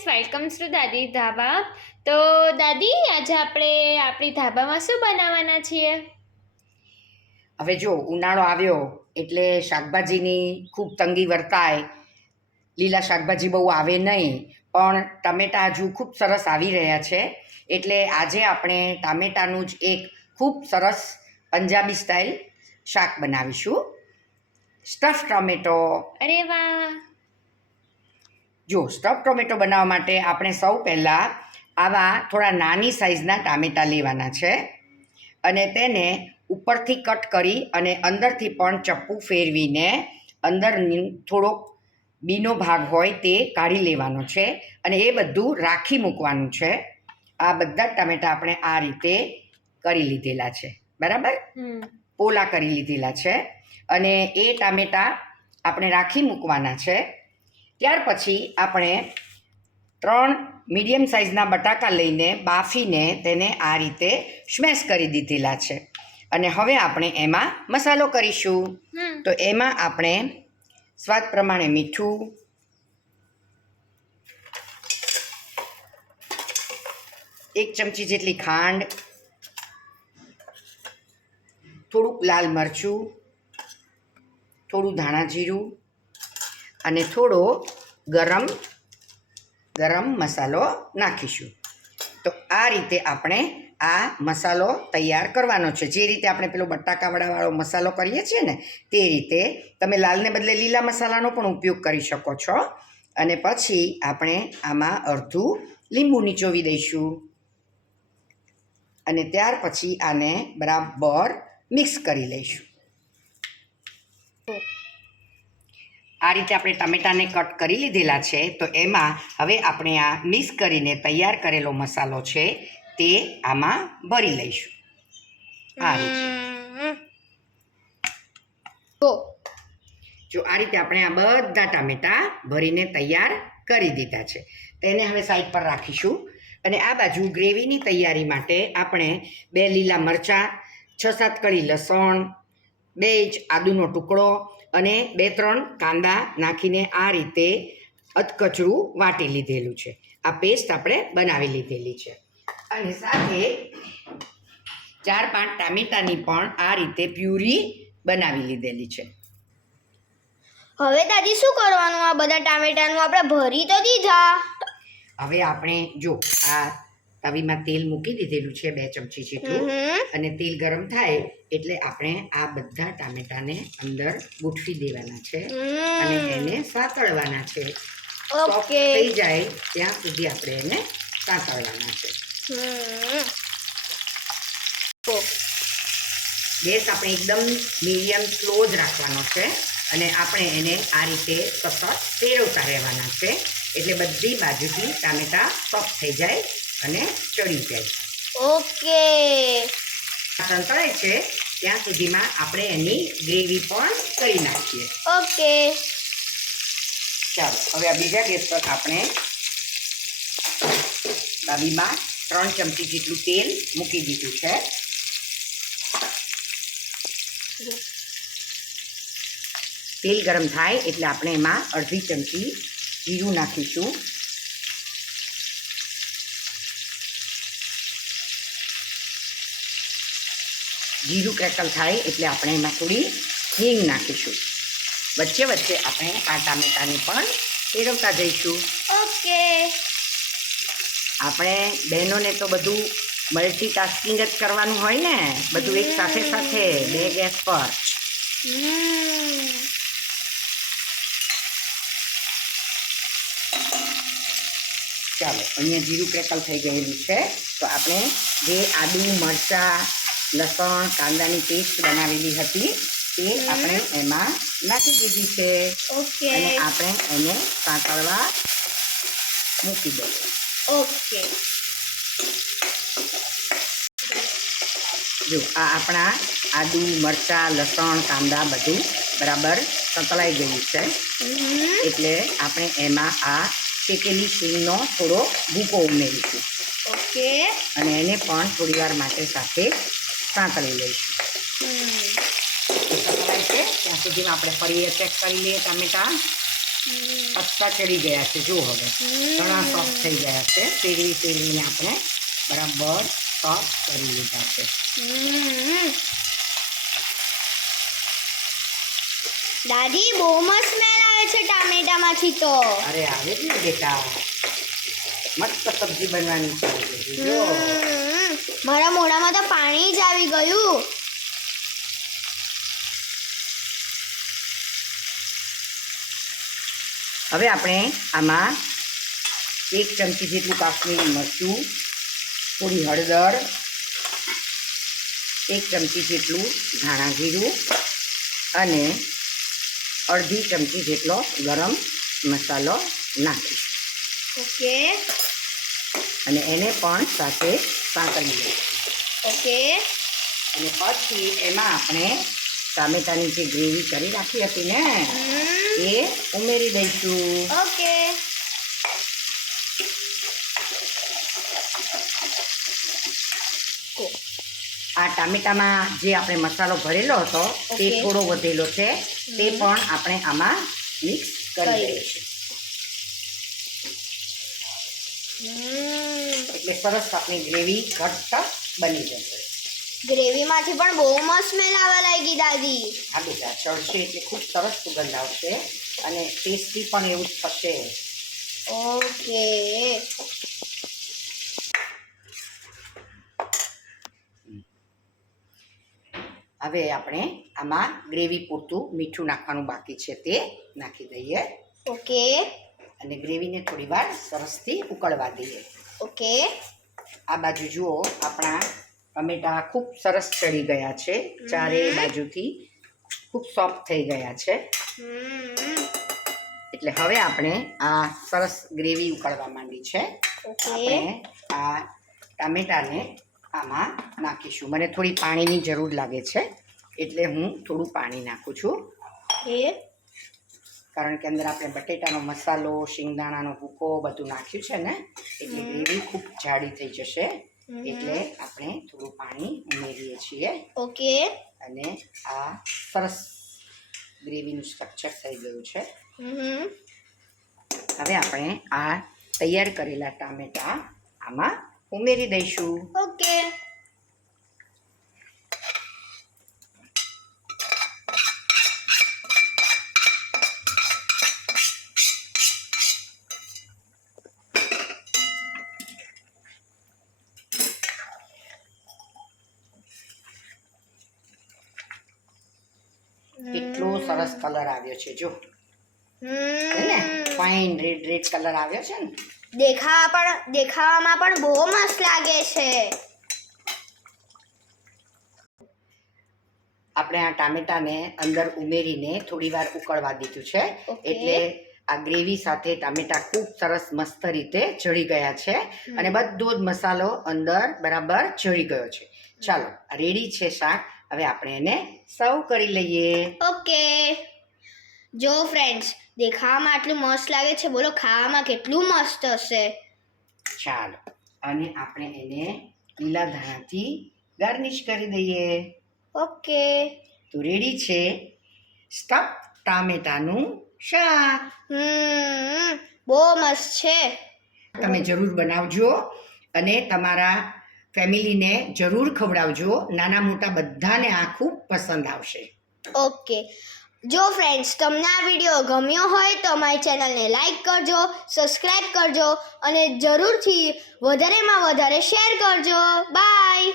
Friends, welcome to દાદી ધાબા. તો દાદી, આજે આપણે આપણી ધાબામાં શું બનાવવાના છીએ? હવે જો ઉનાળો આવ્યો એટલે શાકભાજીની ખૂબ તંગી વર્તાય. લીલા શાકભાજી બહુ આવે નહીં, પણ ટામેટાં હજુ ખૂબ સરસ આવી રહ્યા છે. એટલે આજે આપણે ટામેટાનું જ એક ખૂબ સરસ પંજાબી સ્ટાઇલ શાક બનાવીશું, સ્ટફ ટોમેટો. અરે વાહ! જો સ્ટફ ટોમેટો બનાવવા માટે આપણે સૌ પહેલાં આવા થોડા નાની સાઇઝના ટામેટાં લેવાના છે અને તેને ઉપરથી કટ કરી અને અંદરથી પણ ચપ્પુ ફેરવીને અંદર થોડોક બીનો ભાગ હોય તે કાઢી લેવાનો છે અને એ બધું રાખી મૂકવાનું છે. આ બધા ટામેટાં આપણે આ રીતે કરી લીધેલા છે, બરાબર, પોલા કરી લીધેલા છે અને એ ટામેટાં આપણે રાખી મૂકવાના છે. ત્યાર પછી આપણે 3 મીડિયમ સાઇઝના બટાકા લઈને બાફીને તેને આ રીતે સ્મેશ કરી દીધેલા છે અને હવે આપણે એમાં મસાલો કરીશું. તો એમાં આપણે સ્વાદ પ્રમાણે મીઠું, એક ચમચી જેટલી ખાંડ, થોડુંક લાલ મરચું, થોડું ધાણા જીરું અને થોડો ગરમ મસાલો નાખીશું. તો આ રીતે આપણે આ મસાલો તૈયાર કરવાનો છે. જે રીતે આપણે પેલો બટાકાવાળો મસાલો કરીએ છીએ ને તે રીતે તમે લાલને બદલે લીલા મસાલાનો પણ ઉપયોગ કરી શકો છો. અને પછી આપણે આમાં અડધું લીંબુ નીચોવી દઈશું અને ત્યાર પછી આને બરાબર મિક્સ કરી લઈશું. આ રીતે આપણે ટામેટાને કટ કરી લીધેલા છે. તો એમાં હવે આપણે આ મિક્સ કરીને તૈયાર કરેલો મસાલો છે તે આમાં ભરી લઈશું. આ રીતે જો આ રીતે આપણે આ બધા ટામેટાં ભરીને તૈયાર કરી દીધા છે. તેને હવે સાઈડ પર રાખીશું અને આ બાજુ ગ્રેવીની તૈયારી માટે આપણે 2 લીલા મરચાં, 6-7 કળી લસણ, 2 ઇંચ આદુનો ટુકડો અને 2-3 કાંદા નાખીને આ રીતે અધકચરું વાટી લીધેલું છે. આ પેસ્ટ આપણે બનાવી લીધેલી છે અને સાથે 4-5 ટામેટાની પણ આ રીતે પ્યુરી બનાવી લીધેલી છે. હવે દાદી શું કરવાનું? આ બધા ટામેટાનું આપણે ભરી તો દીધા. હવે આપણે જો આ તવીમાં તેલ મૂકી દીધેલું છે 2 ચમચી જેટલું અને તેલ ગરમ થાય એટલે આપણે આ બધા ટામેટાને અંદર ગોઠવી દેવાના છે અને એને સાતળવાના છે. સોફ્ટ થઈ જાય ત્યાં સુધી આપણે એને સાતળવાના છે. ગેસ આપણે એકદમ મીડિયમ સ્લો જ રાખવાનો છે અને આપણે એને આ રીતે સતત ફેરવતા રહેવાના છે એટલે બધી બાજુથી ટામેટા સોફ્ટ થઈ જાય અને ચડી જાય. ઓકે. સંતળાય છે ત્યાં સુધીમાં આપણે એની ગ્રેવી પણ કરી નાખીએ. ઓકે. ચાલો હવે આ બીજા ગેસ પર આપણે તાવીમાં 3 ચમચી જેટલું તેલ મૂકી દીધું છે. તેલ ગરમ થાય એટલે આપણે એમાં અડધી ચમચી જીરું નાખીશું. જીરું ક્રેકલ થાય એટલે આપણે એમાં થોડી હિંગ નાખીશું. વચ્ચે વચ્ચે આપણે આ ટામેટાને પણ ફેરવતા જઈશું. ઓકે. આપણે બહેનોને તો બધું મલ્ટીટાસ્કિંગ જ કરવાનું હોય ને, બધું એક સાથે 2 ગેસ પર. ચાલો અહીંયા જીરું ક્રેકલ થઈ ગયેલું છે તો આપણે જે આદુ, મરચાં, લસણ, કાંદાની પેસ્ટ બનાવેલી હતી તે આપણે એમાં નાખી દીધી છે. ઓકે. અને આપણે એને સાંતળવા મૂકી દઈએ. ઓકે. જો આ આપણા આદુ, મરચાં, લસણ, કાંદા બધું બરાબર સંતળાઈ ગયું છે એટલે આપણે એમાં આ શેકેલી શીંગનો થોડો ભૂકો ઉમેરીશું. ઓકે. અને એને પણ થોડી વાર માટે સાથે સાંતળી લઈશું. સંતળાય છે ત્યાં સુધીમાં આપણે ફરી ચેક કરી લઈએ ટામેટાં. પત્તા ચડી ગયા છે જો હવે ઘણા સોફ્ટ થઈ ગયા છે. ફેરવીને આપણે બરાબર સોફ્ટ કરી લીધા છે. દાદી બહુ મસ્ત સ્મેલ આવે છે ટામેટામાંથી તો. અરે આવે જ ને બેટા, મસ્ત સબ્જી બનવાની છે જો. મારા મોઢામાં તો પાણી જ આવી ગયું. હવે આપણે આમાં 1 ચમચી જેટલું કાશ્મીરી મરચું, થોડી હળદર, 1 ચમચી જેટલું ધાણા જીરું અને અડધી ચમચી જેટલો ગરમ મસાલો નાખીશું. ઓકે અને એને પણ સાથે સાંકળી લઈશું. ઓકે અને પછી એમાં આપણે ટામેટાની જે ગ્રેવી કરી રાખી હતી ને એ ઉમેરી દઈશું. ઓકે આ ટામેટામાં જે આપણે મસાલો ભરેલો હતો તે Okay. થોડો વધેલો છે તે પણ આપણે આમાં મિક્સ કરી દઈશું. એટલે સરસ આપણી ગ્રેવી ઘટ્ટ બની જશે. ગ્રેવીમાંથી પણ બહુ મસ્ત સ્મેલ આવવા લાગી દાદી. હા બેટા, ચડશે એટલે ખૂબ સરસ સુગંધ આવશે અને ટેસ્ટી પણ એવું જ થશે. ઓકે હવે આપણે આમાં ગ્રેવી પૂરતું મીઠું નાખવાનું બાકી છે તે નાખી દઈએ ઓકે અને ગ્રેવીને થોડી વાર સરસથી ઉકળવા દઈએ. ઓકે આ બાજુ જુઓ, આપણા ટમેટા ખૂબ સરસ ચડી ગયા છે, ચારેય બાજુથી ખૂબ સોફ્ટ થઈ ગયા છે. એટલે હવે આપણે આ સરસ ગ્રેવી ઉકળવા માંડી છે. ઓકે આપણે આ ટામેટાને આમાં નાખીશું. મને થોડી પાણીની જરૂર લાગે છે એટલે હું થોડું પાણી નાખું છું, કારણ કે અંદર આપણે બટેટાનો મસાલો, શિંગદાણાનો ભૂકો બધું નાખ્યું છે ને એટલે ગ્રેવી ખૂબ જાડી થઈ જશે. એટલે આપણે થોડું પાણી ઉમેરીએ છીએ ઓકે અને આ સરસ ગ્રેવીનું સ્ટ્રક્ચર થઈ ગયું છે. હવે આપણે આ તૈયાર કરેલા ટામેટા આમાં ઉમેરી દઈશું. ઓકે કેટલો સરસ કલર આવ્યો છે જો, છે ને ફાઇન રેડ કલર આવ્યો છે ને. દેખાવામાં પણ બહુ મસ્ત લાગે છે. આપણે આ ટામેટાને અંદર ઉમેરીને થોડી વાર ઉકળવા દીધું છે. Okay. એટલે આ ગ્રેવી સાથે ટામેટા ખૂબ સરસ મસ્ત રીતે ચડી ગયા છે અને બધો જ મસાલો અંદર બરાબર ચડી ગયો છે. ચાલો, રેડી છે શાક. હવે આપણે એને સર્વ કરી લઈએ. ઓકે જો ફ્રેન્ડ્સ, દેખાવામાં આટલું મસ્ત લાગે છે, બોલો ખાવામાં કેટલું મસ્ત હશે. ચાલો, અને આપણે એને લીલા ધાણાથી ગાર્નિશ કરી દઈએ. ઓકે તો રેડી છે સ્ટફ ટામેટાનું શાક. બહુ મસ્ત છે. તમે જરૂર બનાવજો અને તમારા ફેમિલીને જરૂર ખવડાવજો. નાના મોટા બધાને આ ખૂબ પસંદ આવશે. ઓકે જો ફ્રેન્ડ્સ, તમને આ વિડીયો ગમ્યો હોય તો અમારી ચેનલને લાઈક કરજો, સબસ્ક્રાઈબ કરજો અને જરૂરથી વધારેમાં વધારે શેર કરજો. બાય.